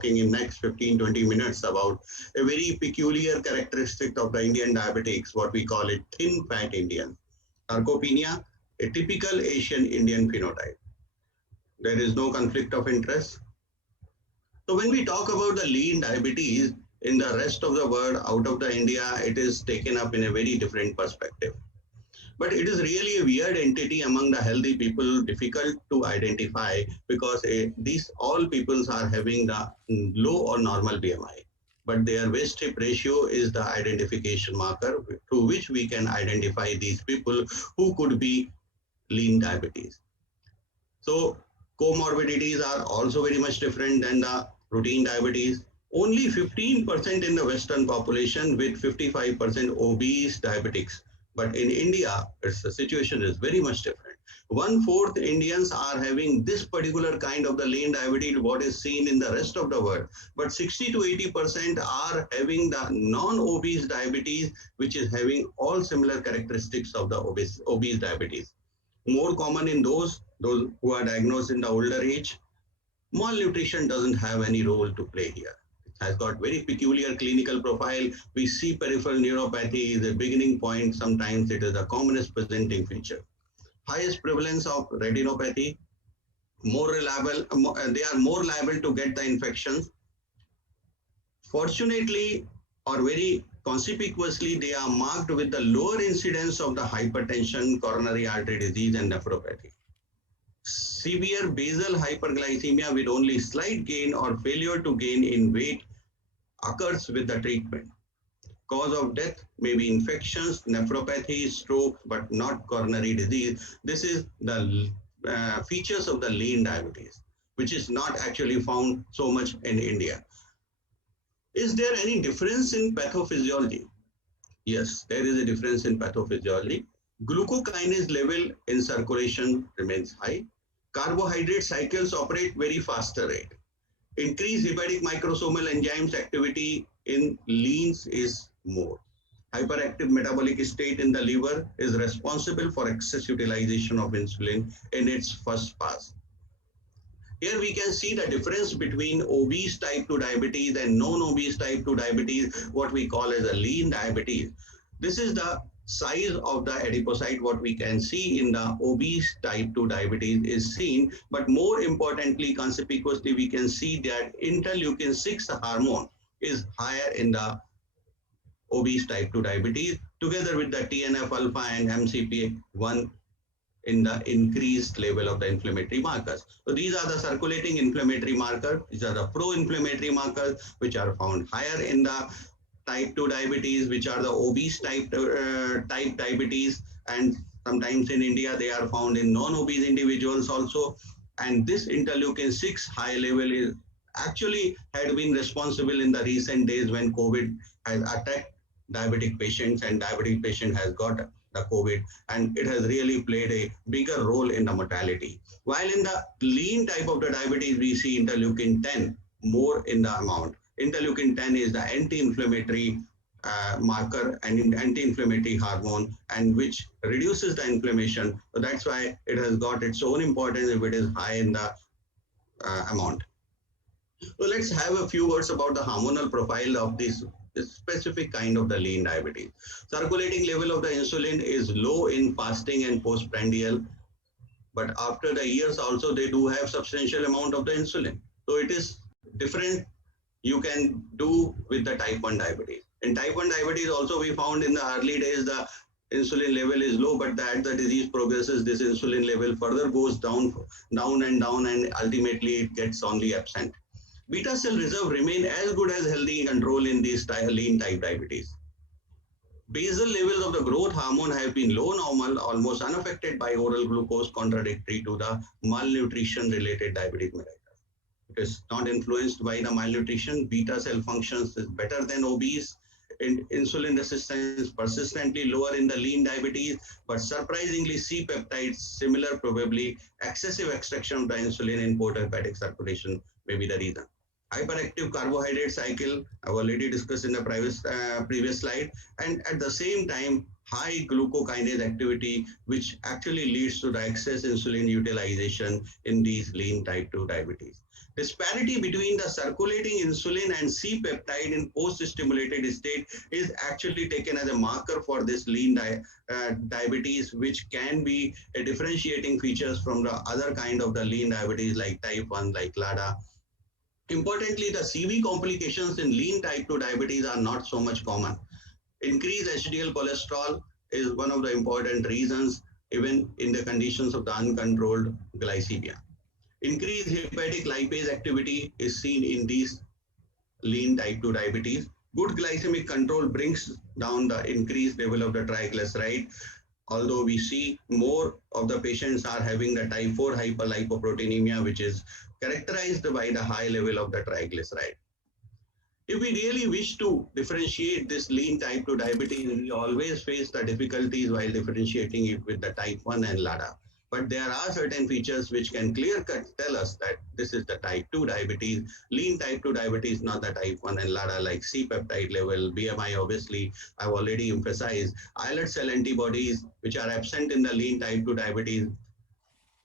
talking in next 15-20 minutes about a very peculiar characteristic of the Indian diabetics, what we call it thin fat Indian. Sarcopenia, a typical Asian Indian phenotype. There is no conflict of interest. So when we talk about the lean diabetes in the rest of the world, out of the India, it is taken up in a very different perspective. But it is really a weird entity among the healthy people, difficult to identify because these all peoples are having the low or normal BMI. But their waist hip ratio is the identification marker through which we can identify these people who could be lean diabetes. So comorbidities are also very much different than the routine diabetes. Only 15% in the Western population with 55% obese diabetics. But in India, the situation is very much different. One fourth Indians are having this particular kind of the lean diabetes, what is seen in the rest of the world. But 60 to 80% are having the non-obese diabetes, which is having all similar characteristics of the obese diabetes. More common in those who are diagnosed in the older age. Malnutrition doesn't have any role to play here. It has got very peculiar clinical profile. We see peripheral neuropathy is a beginning point. Sometimes it is the commonest presenting feature. Highest prevalence of retinopathy, more reliable, they are more liable to get the infections. Fortunately, or very conspicuously, they are marked with the lower incidence of the hypertension, coronary artery disease, and nephropathy. Severe basal hyperglycemia with only slight gain or failure to gain in weight occurs with the treatment. Cause of death may be infections, nephropathy, stroke, but not coronary disease. This is the features of the lean diabetes, which is not actually found so much in India. Is there any difference in pathophysiology? Yes, there is a difference in pathophysiology. Glucokinase level in circulation remains high. Carbohydrate cycles operate very faster rate. Increased hepatic microsomal enzymes activity in leans is more. Hyperactive metabolic state in the liver is responsible for excess utilization of insulin in its first pass. Here we can see the difference between obese type 2 diabetes and non-obese type 2 diabetes, what we call as a lean diabetes. This is the size of the adipocyte, what we can see in the obese type 2 diabetes is seen, but more importantly, conspicuously, we can see that interleukin 6 hormone is higher in the obese type 2 diabetes, together with the TNF alpha and MCP1 in the increased level of the inflammatory markers. So these are the circulating inflammatory markers. These are the pro-inflammatory markers, which are found higher in the type 2 diabetes, which are the obese type diabetes. And sometimes in India, they are found in non-obese individuals also. And this interleukin 6 high level is actually had been responsible in the recent days when COVID has attacked diabetic patients and diabetic patient has got the COVID, and it has really played a bigger role in the mortality. While in the lean type of the diabetes, we see interleukin 10 more in the amount. Interleukin 10 is the anti-inflammatory marker and anti-inflammatory hormone, and which reduces the inflammation. So that's why it has got its own importance if it is high in the amount. So let's have a few words about the hormonal profile of this specific kind of the lean diabetes. Circulating level of the insulin is low in fasting and postprandial, but after the years also they do have substantial amount of the insulin. So it is different you can do with the type 1 diabetes. In type 1 diabetes also we found in the early days the insulin level is low, but as the disease progresses, this insulin level further goes down and ultimately it gets only absent. Beta cell reserve remain as good as healthy control in these lean type diabetes. Basal levels of the growth hormone have been low normal, almost unaffected by oral glucose, contradictory to the malnutrition related diabetic mellitus. It is not influenced by the malnutrition. Beta cell functions is better than obese. And insulin resistance persistently lower in the lean diabetes, but surprisingly C peptides similar, probably excessive extraction of the insulin in portal-hepatic circulation may be the reason. Hyperactive carbohydrate cycle, I've already discussed in the previous slide, and at the same time, high glucokinase activity, which actually leads to the excess insulin utilization in these lean type 2 diabetes. Disparity between the circulating insulin and C-peptide in post-stimulated state is actually taken as a marker for this diabetes, which can be a differentiating features from the other kind of the lean diabetes like type 1, like LADA. Importantly, the CV complications in lean type 2 diabetes are not so much common. Increased HDL cholesterol is one of the important reasons, even in the conditions of the uncontrolled glycemia. Increased hepatic lipase activity is seen in these lean type 2 diabetes. Good glycemic control brings down the increased level of the triglyceride. Although we see more of the patients are having the type 4 hyperlipoproteinemia, which is characterized by the high level of the triglyceride. If we really wish to differentiate this lean type 2 diabetes, we always face the difficulties while differentiating it with the type 1 and LADA. But there are certain features which can clear-cut tell us that this is the type 2 diabetes, lean type 2 diabetes, not the type 1 and LADA, like C-peptide level, BMI, obviously, I've already emphasized, islet cell antibodies, which are absent in the lean type 2 diabetes.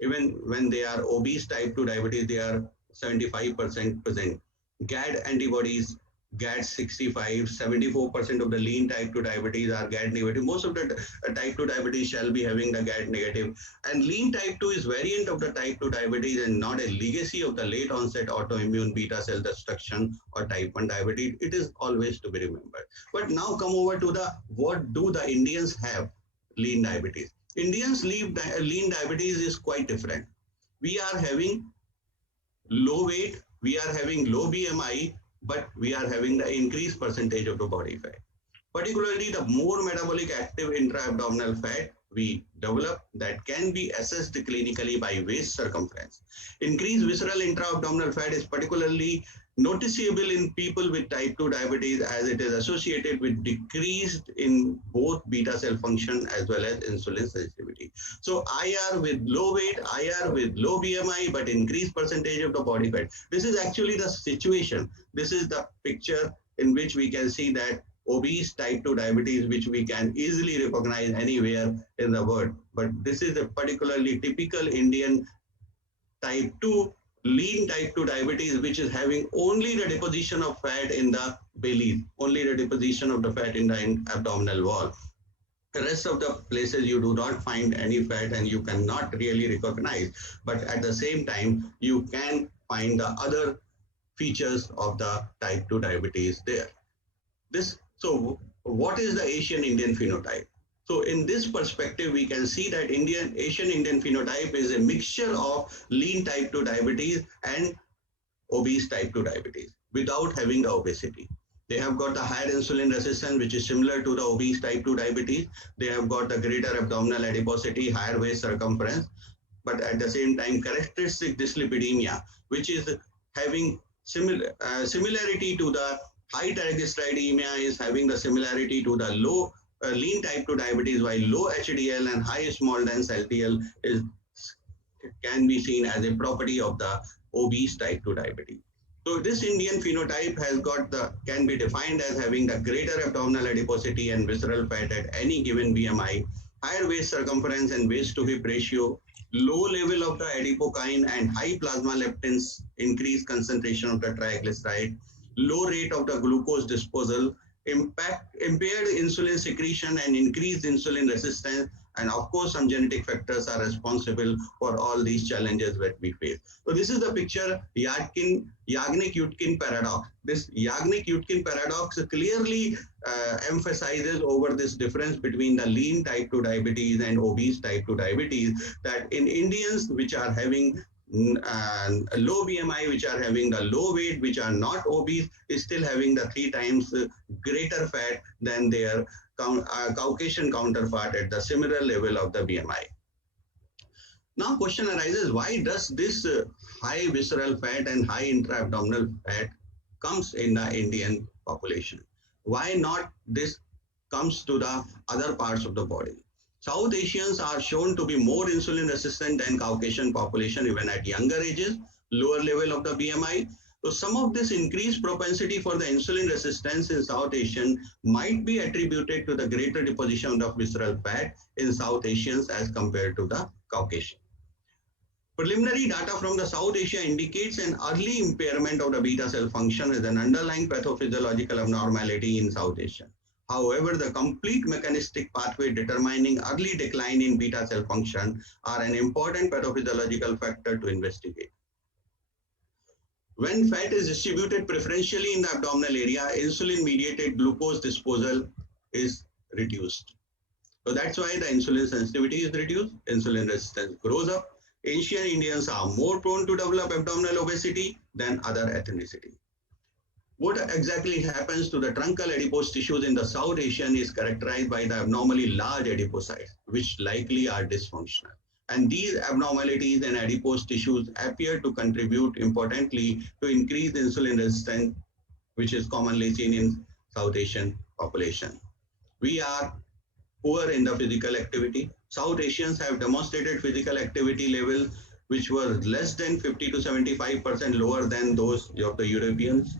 Even when they are obese type 2 diabetes, they are 75% present. GAD antibodies, GAD 65, 74% of the lean type 2 diabetes are GAD negative. Most of the type 2 diabetes shall be having the GAD negative. And lean type 2 is variant of the type 2 diabetes and not a legacy of the late onset autoimmune beta cell destruction or type 1 diabetes. It is always to be remembered. But now come over to the, what do the Indians have? Lean diabetes. Indians lean diabetes is quite different. We are having low weight, we are having low BMI, but we are having the increased percentage of the body fat. Particularly the more metabolic active intra-abdominal fat we develop that can be assessed clinically by waist circumference. Increased visceral intra-abdominal fat is particularly noticeable in people with type 2 diabetes as it is associated with decreased in both beta cell function as well as insulin sensitivity. So IR with low weight, IR with low BMI, but increased percentage of the body fat. This is actually the situation. This is the picture in which we can see that obese type 2 diabetes, which we can easily recognize anywhere in the world. But this is a particularly typical Indian type 2 lean type 2 diabetes, which is having only the deposition of fat in the belly, only the deposition of the fat in the abdominal wall. The rest of the places you do not find any fat and you cannot really recognize. But at the same time, you can find the other features of the type 2 diabetes there. So what is the Asian Indian phenotype? So in this perspective, we can see that Asian Indian phenotype is a mixture of lean type 2 diabetes and obese type 2 diabetes without having the obesity. They have got the higher insulin resistance, which is similar to the obese type 2 diabetes. They have got the greater abdominal adiposity, higher waist circumference, but at the same time, characteristic dyslipidemia, which is having similarity to the high triglyceridemia is having the similarity to the low lean type 2 diabetes, while low HDL and high small dense LDL can be seen as a property of the obese type 2 diabetes. So this Indian phenotype can be defined as having the greater abdominal adiposity and visceral fat at any given BMI, higher waist circumference and waist to hip ratio, low level of the adipokine and high plasma leptins, increased concentration of the triglyceride, low rate of the glucose disposal, impaired insulin secretion and increased insulin resistance, and of course some genetic factors are responsible for all these challenges that we face. So this is the picture, Yagnik-Yudkin paradox. This Yagnik-Yudkin paradox clearly emphasizes over this difference between the lean type 2 diabetes and obese type 2 diabetes, that in Indians which are having low BMI, which are having the low weight, which are not obese, is still having the 3 times greater fat than their Caucasian counterpart at the similar level of the BMI. Now question arises, why does this high visceral fat and high intra-abdominal fat comes in the Indian population? Why not this comes to the other parts of the body? South Asians are shown to be more insulin resistant than Caucasian population even at younger ages, lower level of the BMI. So some of this increased propensity for the insulin resistance in South Asian might be attributed to the greater deposition of visceral fat in South Asians as compared to the Caucasian. Preliminary data from the South Asia indicates an early impairment of the beta cell function as an underlying pathophysiological abnormality in South Asia. However, the complete mechanistic pathway determining early decline in beta cell function are an important pathophysiological factor to investigate. When fat is distributed preferentially in the abdominal area, insulin-mediated glucose disposal is reduced. So that's why the insulin sensitivity is reduced, insulin resistance grows up. Asian Indians are more prone to develop abdominal obesity than other ethnicity. What exactly happens to the truncal adipose tissues in the South Asian is characterized by the abnormally large adipocytes, which likely are dysfunctional. And these abnormalities in adipose tissues appear to contribute importantly to increased insulin resistance, which is commonly seen in South Asian population. We are poor in the physical activity. South Asians have demonstrated physical activity levels which were less than 50 to 75% lower than those of the Europeans.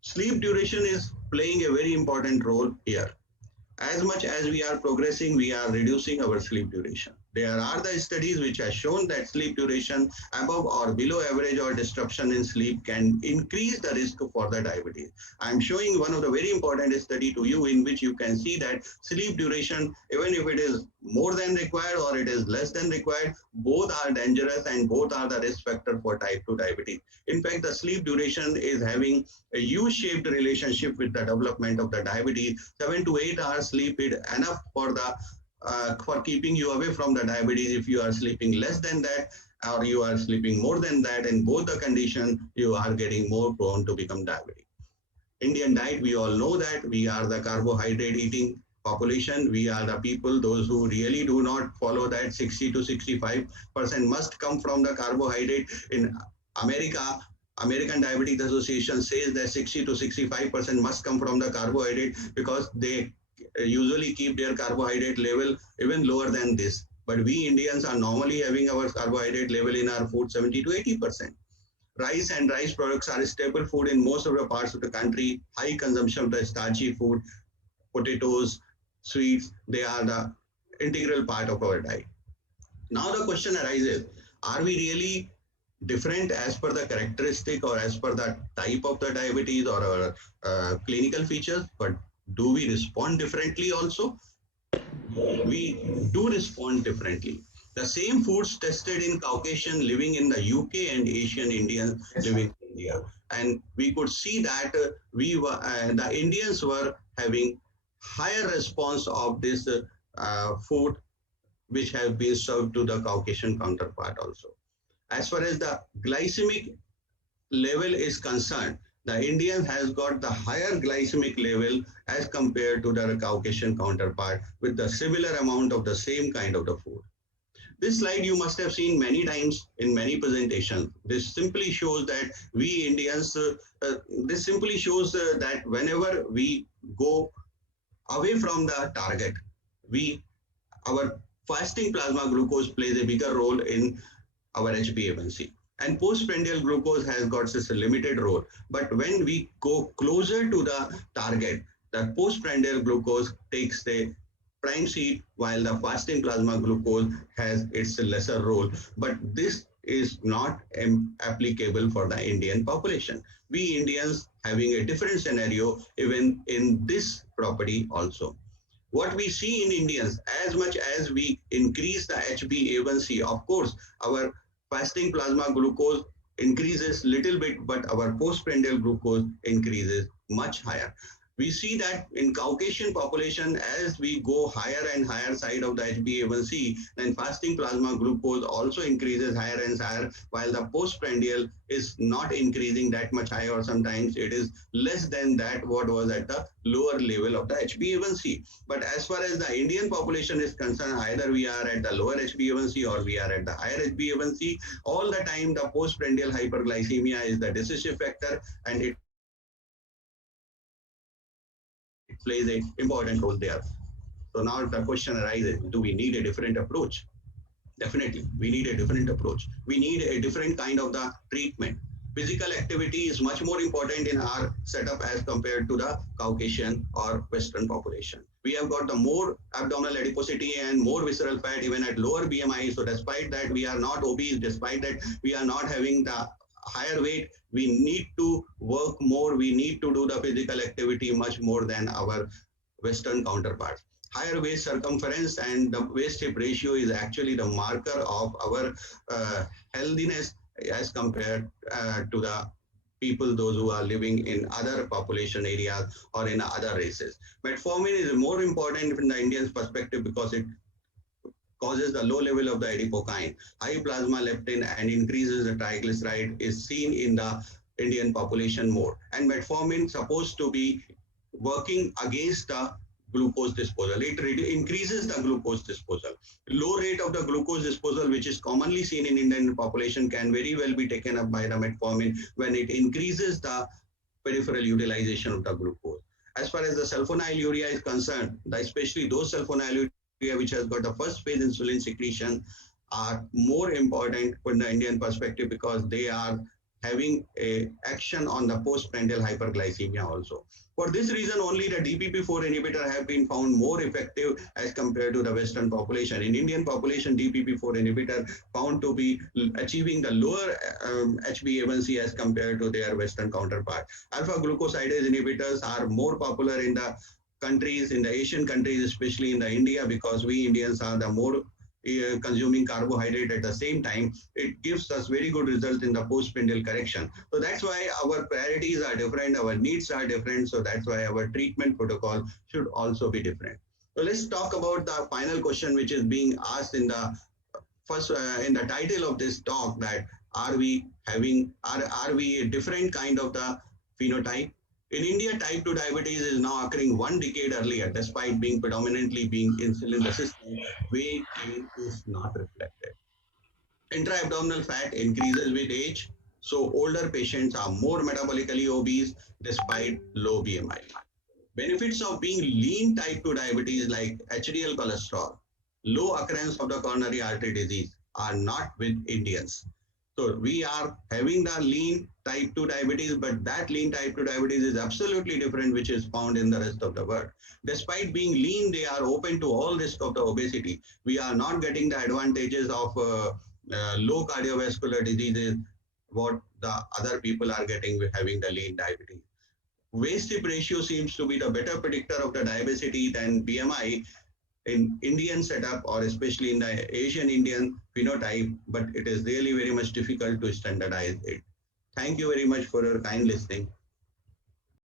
Sleep duration is playing a very important role here. As much as we are progressing, we are reducing our sleep duration. There are the studies which have shown that sleep duration above or below average or disruption in sleep can increase the risk for the diabetes. I'm showing one of the very important study to you in which you can see that sleep duration, even if it is more than required or it is less than required, both are dangerous and both are the risk factor for type 2 diabetes. In fact, the sleep duration is having a U-shaped relationship with the development of the diabetes. 7 to 8 hours sleep is enough for keeping you away from the diabetes. If you are sleeping less than that or you are sleeping more than that, in both the condition, you are getting more prone to become diabetic. Indian diet, we all know that we are the carbohydrate eating population. We are the people, those who really do not follow that 60 to 65% must come from the carbohydrate. In America, American Diabetes Association says that 60 to 65% must come from the carbohydrate because they usually keep their carbohydrate level even lower than this. But we Indians are normally having our carbohydrate level in our food 70 to 80%. Rice and rice products are a staple food in most of the parts of the country. High consumption of the starchy food, potatoes, sweets, they are the integral part of our diet. Now the question arises, are we really different as per the characteristic or as per the type of the diabetes or our clinical features, but do we respond differently also? We do respond differently. The same foods tested in Caucasian living in the UK and Asian Indians living in India. And we could see that the Indians were having higher response of this food which have been served to the Caucasian counterpart also. As far as the glycemic level is concerned, the Indian has got the higher glycemic level as compared to the Caucasian counterpart with the similar amount of the same kind of the food. This slide you must have seen many times in many presentations. This simply shows that we Indians, this simply shows that whenever we go away from the target, our fasting plasma glucose plays a bigger role in our HbA1c. And postprandial glucose has got this limited role. But when we go closer to the target, the postprandial glucose takes the prime seat while the fasting plasma glucose has its lesser role. But this is not applicable for the Indian population. We Indians having a different scenario even in this property also. What we see in Indians, as much as we increase the HbA1c, of course, our fasting plasma glucose increases little bit, but our postprandial glucose increases much higher. We see that in Caucasian population, as we go higher and higher side of the HbA1c, then fasting plasma glucose also increases higher and higher, while the postprandial is not increasing that much higher, or sometimes it is less than that what was at the lower level of the HbA1c. But as far as the Indian population is concerned, either we are at the lower HbA1c or we are at the higher HbA1c. All the time, the postprandial hyperglycemia is the decisive factor, and it plays an important role there. So now the question arises, do we need a different approach? Definitely, we need a different approach. We need a different kind of the treatment. Physical activity is much more important in our setup as compared to the Caucasian or Western population. We have got the more abdominal adiposity and more visceral fat even at lower BMI. So despite that, we are not obese. Despite that, we are not having the higher weight. We need to work more. We need to do the physical activity much more than our Western counterparts. Higher waist circumference and the waist hip ratio is actually the marker of our healthiness as compared to the people, those who are living in other population areas or in other races. Metformin is more important from the Indian's perspective because it causes the low level of the adipokine. High plasma leptin and increases the triglyceride is seen in the Indian population more. And metformin supposed to be working against the glucose disposal. It increases the glucose disposal. Low rate of the glucose disposal, which is commonly seen in Indian population, can very well be taken up by the metformin when it increases the peripheral utilization of the glucose. As far as the sulfonylurea is concerned, especially those sulfonylurea which has got the first phase insulin secretion are more important from the Indian perspective because they are having a action on the postprandial hyperglycemia also. For this reason, only the DPP-4 inhibitor have been found more effective as compared to the Western population. In Indian population, DPP-4 inhibitor found to be achieving the lower HbA1c as compared to their Western counterpart. Alpha glucosidase inhibitors are more popular in the countries, in the Asian countries, especially in the India, because we Indians are the more consuming carbohydrate at the same time, it gives us very good results in the postprandial correction. So that's why our priorities are different, our needs are different. So that's why our treatment protocol should also be different. So let's talk about the final question, which is being asked in the first in the title of this talk, that are we are we a different kind of the phenotype? In India, type 2 diabetes is now occurring 1 decade earlier, despite being predominantly being insulin resistant. Weight gain is not reflected. Intra-abdominal fat increases with age, so older patients are more metabolically obese despite low BMI. Benefits of being lean type 2 diabetes like HDL cholesterol, low occurrence of the coronary artery disease are not with Indians. So we are having the lean type 2 diabetes, but that lean type 2 diabetes is absolutely different, which is found in the rest of the world. Despite being lean, they are open to all risk of the obesity. We are not getting the advantages of low cardiovascular diseases, what the other people are getting with having the lean diabetes. Waist hip ratio seems to be the better predictor of the diabesity than BMI in Indian setup or especially in the Asian Indian phenotype, but it is really very much difficult to standardize it. Thank you very much for your kind listening.